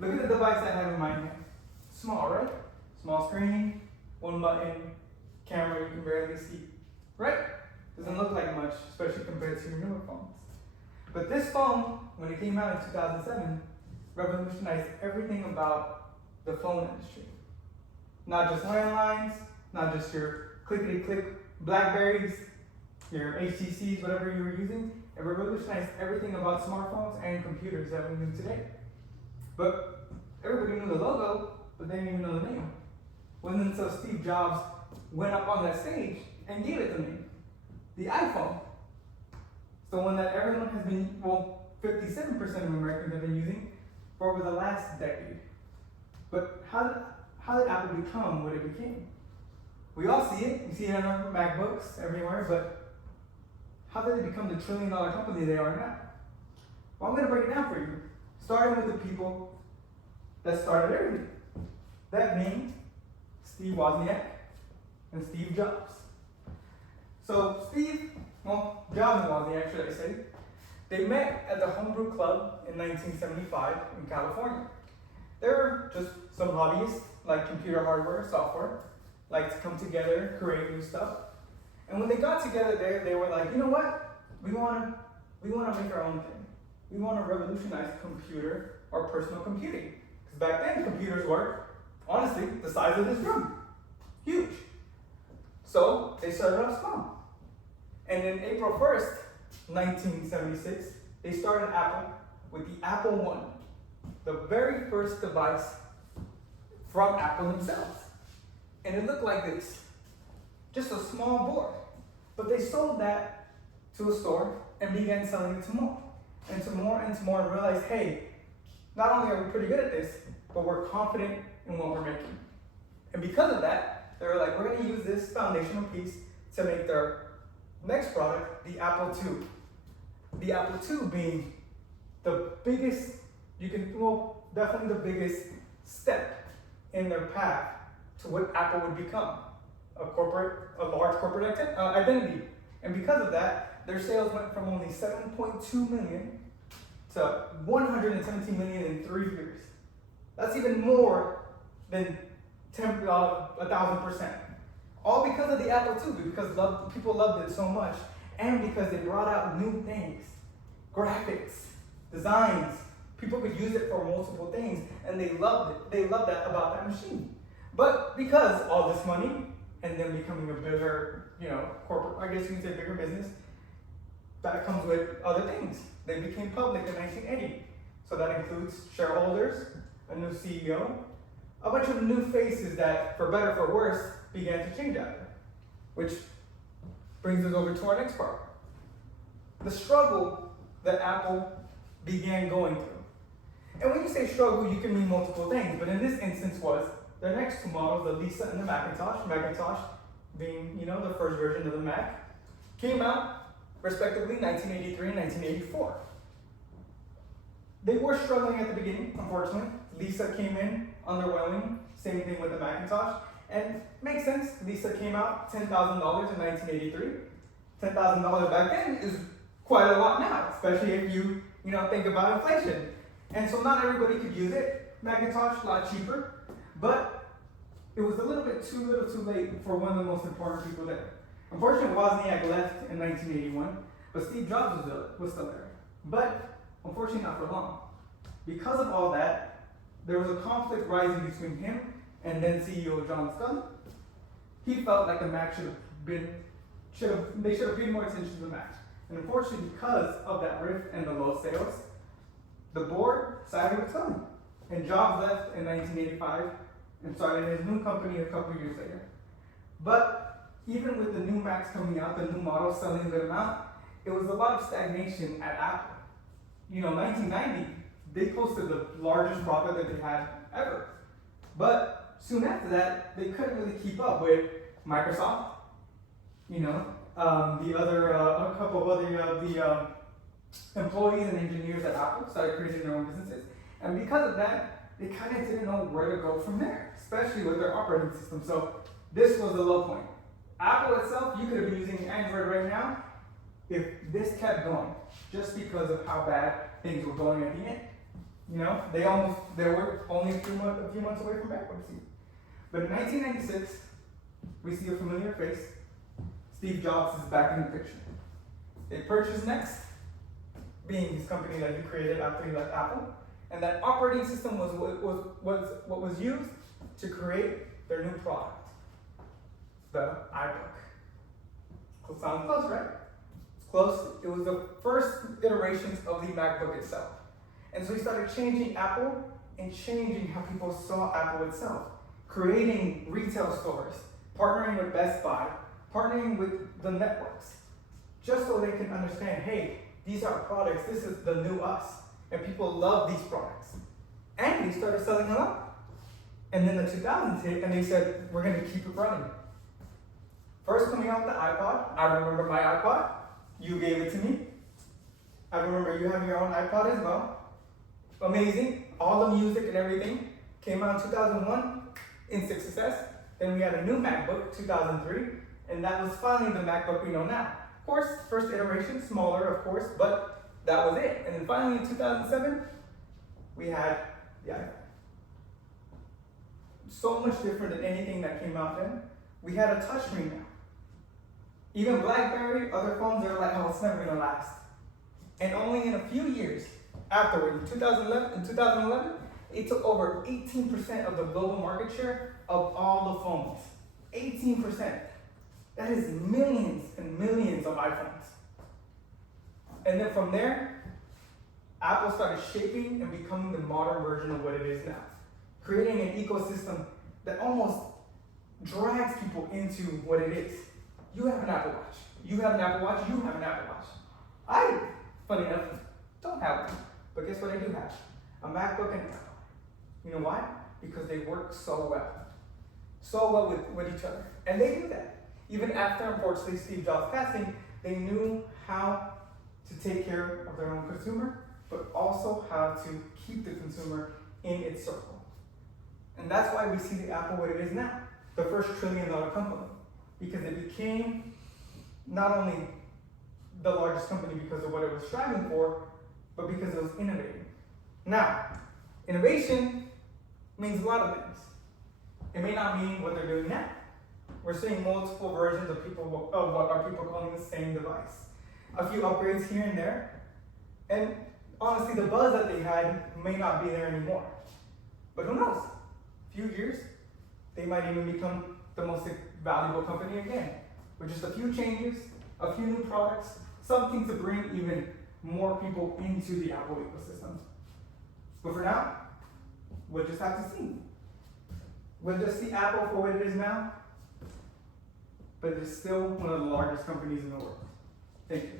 Look at the device I have in my hand. Small, right? Small screen, one button, camera you can barely see, right? Doesn't look like much, especially compared to your newer phones. But this phone, when it came out in 2007, revolutionized everything about the phone industry. Not just landlines, not just your clickety-click Blackberries, your HTCs, whatever you were using. It revolutionized everything about smartphones and computers that we knew today. But everybody knew the logo, but they didn't even know the name. Wasn't until Steve Jobs went up on that stage and gave it the name. The iPhone. It's the one that everyone has been, 57% of Americans have been using for over the last decade. But how did Apple become what it became? We all see it. We see it on our MacBooks everywhere, but how did it become the trillion-dollar company they are now? Well, I'm going to break it down for you, starting with the people that started everything. That being Steve Wozniak and Steve Jobs. So Jobs and Wozniak, should I say, they met at the Homebrew Club in 1975 in California. They were just some hobbyists, like computer hardware, software, like to come together, create new stuff. And when they got together there, they were like, you know what? We want to make our own thing. We want to revolutionize computer or personal computing. Because back then, computers were, honestly, the size of this room. Huge. So they started off small. And in April 1st, 1976, they started Apple with the Apple I, the very first device from Apple themselves. And it looked like this, just a small board. But they sold that to a store and began selling it to more, and to more, and to more, and realized, hey, not only are we pretty good at this, but we're confident in what we're making. And because of that, they were like, we're going to use this foundational piece to make their next product, the Apple II. The Apple II being the biggest, definitely the biggest step in their path to what Apple would become, a large corporate identity. And because of that, their sales went from only 7.2 million to 117 million in 3 years. That's even more than 1,000%. All because of the Apple II, because people loved it so much, and because they brought out new things, graphics, designs. People could use it for multiple things, and they loved it. They loved that about that machine. But because all this money, and then becoming a bigger, corporate, I guess you can say bigger business, that comes with other things. They became public in 1980. So that includes shareholders, a new CEO, a bunch of new faces that, for better or for worse, began to change after. Which brings us over to our next part. The struggle that Apple began going through. And when you say struggle, you can mean multiple things, but in this instance was their next two models, the Lisa and the Macintosh being, the first version of the Mac, came out respectively 1983 and 1984. They were struggling at the beginning, unfortunately. Lisa came in underwhelming, same thing with the Macintosh, and makes sense. Lisa came out $10,000 in 1983. $10,000 back then is quite a lot now, especially if you think about inflation. And so not everybody could use it. Macintosh, a lot cheaper, but it was a little bit too little too late for one of the most important people there. Unfortunately, Wozniak left in 1981, but Steve Jobs was still there. But unfortunately, not for long. Because of all that, there was a conflict rising between him and then CEO John Scullin. He felt like the Mac they should have paid more attention to the Mac. And unfortunately, because of that rift and the low sales, the board sided with Scullin. And Jobs left in 1985 and started his new company a couple years later. But even with the new Macs coming out, the new models selling a good amount, it was a lot of stagnation at Apple. 1990, they posted the largest profit that they had ever. But soon after that, they couldn't really keep up with Microsoft, a couple of other employees and engineers at Apple started creating their own businesses. And because of that, they kind of didn't know where to go from there, especially with their operating system. So this was the low point. Apple itself, you could have been using Android right now if this kept going, just because of how bad things were going at the end. You know, they were only a few months away from bankruptcy. But in 1996, we see a familiar face. Steve Jobs is back in the picture. They purchased Next, being his company that he created after he left Apple, and that operating system was what was used to create their new product, the iBook. Sounds close, right? It's close. It was the first iterations of the MacBook itself. And so he started changing Apple and changing how people saw Apple itself, creating retail stores, partnering with Best Buy, partnering with the networks, just so they can understand, hey, these are products, this is the new us, and people love these products. And they started selling a lot. And then the 2000s hit, and they said, we're gonna keep it running. First coming out with the iPod, I remember my iPod, you gave it to me. I remember you having your own iPod as well. Amazing, all the music and everything came out in 2001, instant success. Then we had a new MacBook, 2003, and that was finally the MacBook we know now. Of course, first iteration, smaller of course, but that was it. And then finally in 2007, we had the iPhone. So much different than anything that came out then. We had a touchscreen now. Even BlackBerry, other phones, they were like, oh, it's never gonna last. And only in a few years afterward, in 2011, it took over 18% of the global market share of all the phones. 18%. That is millions and millions of iPhones. And then from there, Apple started shaping and becoming the modern version of what it is now, creating an ecosystem that almost drags people into what it is. You have an Apple Watch. You have an Apple Watch. You have an Apple Watch. I, funny enough, don't have one. But guess what I do have? A MacBook and an Apple. You know why? Because they work so well. So well with each other. And they do that. Even after, unfortunately, Steve Jobs passing, they knew how to take care of their own consumer, but also how to keep the consumer in its circle. And that's why we see the Apple what it is now, the first $1 trillion company, because it became not only the largest company because of what it was striving for, but because it was innovating. Now, innovation means a lot of things. It may not mean what they're doing now. We're seeing multiple versions of what are people calling the same device. A few upgrades here and there, and honestly, the buzz that they had may not be there anymore. But who knows? A few years, they might even become the most valuable company again, with just a few changes, a few new products, something to bring even more people into the Apple ecosystem. But for now, we'll just have to see. We'll just see Apple for what it is now, but it's still one of the largest companies in the world. Thank you.